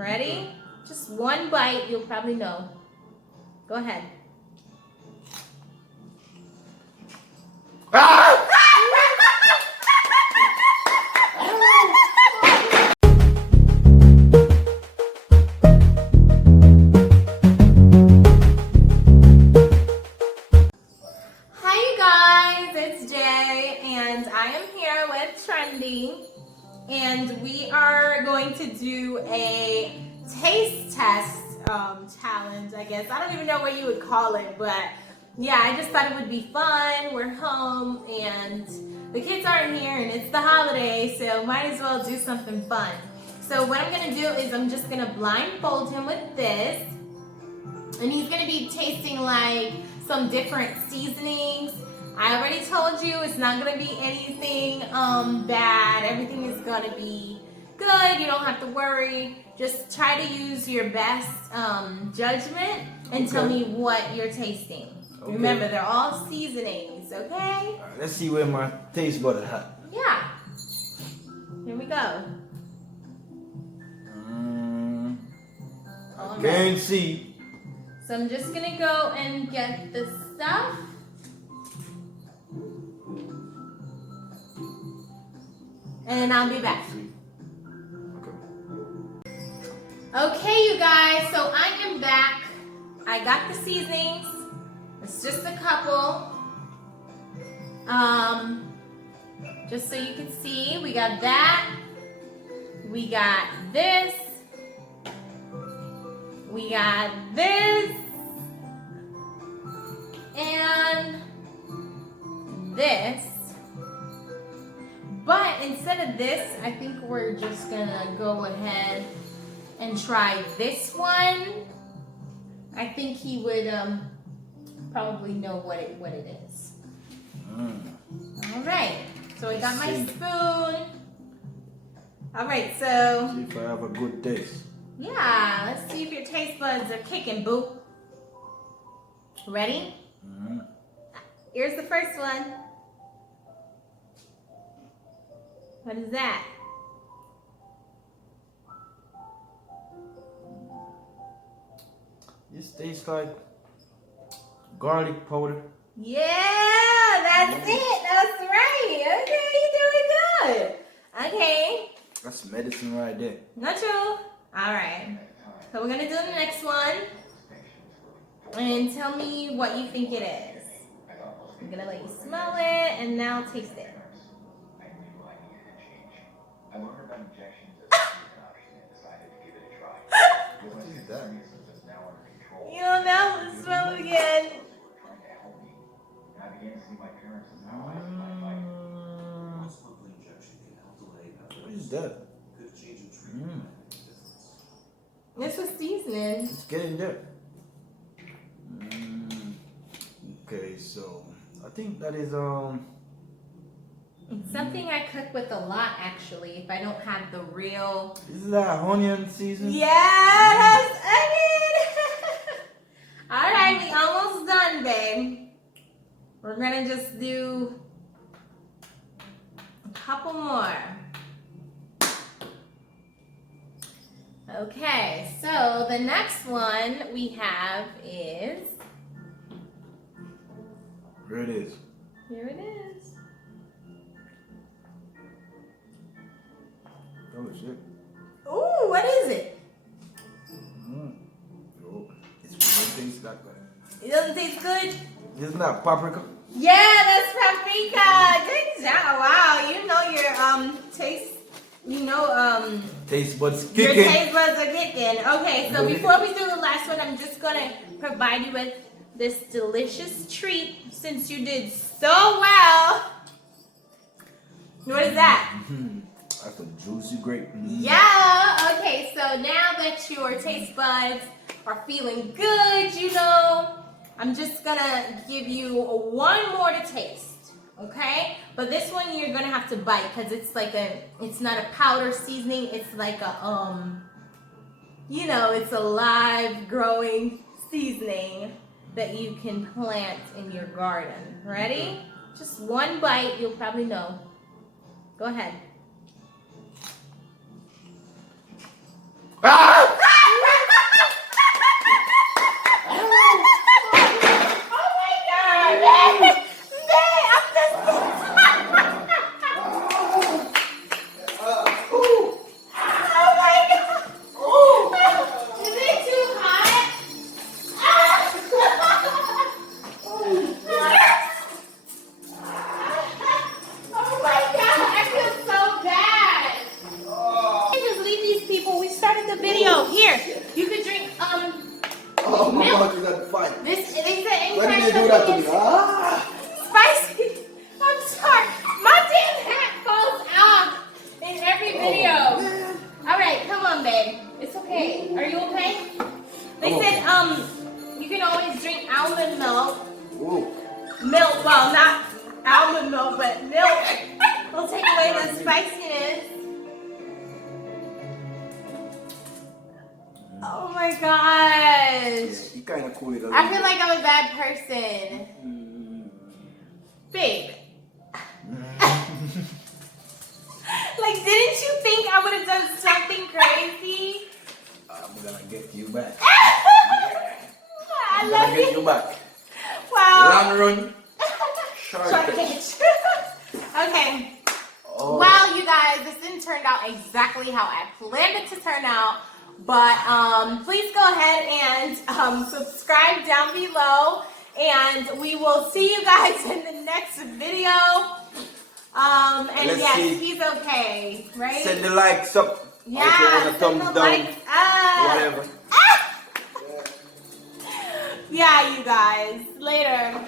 Ready? Just one bite, you'll probably know. Go ahead. Ah! Hi you guys, it's Jay and I am here with Trendy and we are going to do a taste test challenge, I guess. I don't even know what you would call it, but yeah, I just thought it would be fun. We're home and the kids aren't here and it's the holiday, so might as well do something fun. So what I'm gonna do is I'm just gonna blindfold him with this, and he's gonna be tasting like some different seasonings. I already told you it's not gonna be anything bad. Everything is gonna be good. You don't have to worry. Just try to use your best judgment and tell me what you're tasting. Okay. Remember, they're all seasonings, okay? All right, let's see where my taste buds are at. Yeah. Here we go. I can't see. So I'm just gonna go and get the stuff. And I'll be back. Okay, you guys, so I am back. I got the seasonings. It's just a couple. Just so you can see, we got that. We got this. We got this. And this. But instead of this, I think we're just gonna go ahead and try this one. I think he would probably know what it is. All right, so I got my spoon. All right, so see if I have a good taste. Yeah, let's see if your taste buds are kicking, boo. Ready? Here's the first one. What is that? This tastes like garlic powder. Yeah, that's it. That's right. Okay, you're doing good. Okay. That's medicine right there. Not true. All right. So we're gonna do the next one, and tell me what you think it is. I'm gonna let you smell it, and now taste it. What is that? You don't know? Smell it again. What is that? This was seasoning. It's getting there. Okay, so I think that is It's something I cook with a lot, actually, if I don't have the real... Is that onion season? Yes, onion! All right, we almost done, babe. We're gonna just do a couple more. Okay, so the next one we have is... Here it is. Here it is. Oh shit. Ooh, what is it? Oh, it doesn't taste that good. It doesn't taste good? Isn't that paprika? Yeah, that's paprika. Good job. Wow, you know your taste. You know Taste buds your kicking. taste buds are kicking. Okay, so before we do the last one, I'm just gonna provide you with this delicious treat since you did so well. What is that? That's a juicy grape. Yeah. Okay, so now that your taste buds are feeling good, you know, I'm just gonna give you one more to taste. Okay, but this one you're gonna have to bite because it's like it's not a powder seasoning. It's like a you know, it's a live growing seasoning that you can plant in your garden. Ready? Just one bite, you'll probably know. Go ahead. Ah! Oh, my milk. mouth is on fire. This they said anytime Why did they do that to something me? is Ah! spicy. I'm sorry. My damn hat falls off in every video. Oh, man. All right, come on, babe. It's okay. Are you okay? They I'm said you can always drink almond milk. Whoa. Milk, well, not almond milk, but milk will take away the spiciness. Oh my gosh. You kind of cool it a little I feel bit. like I'm a bad person. Babe. Like, didn't you think I would have done something crazy? I'm gonna get you back. I I'm love gonna get you. you back. Wow. Long run. Short Short pitch. pitch. Okay. Oh. Well, you guys, this didn't turn out exactly how I planned it to turn out. But please go ahead and subscribe down below. And we will see you guys in the next video. And Let's yes, see. he's okay, right? Send the likes up. Yeah, Also, and a send thumbs the down. likes up. Whatever. Yeah, you guys. Later.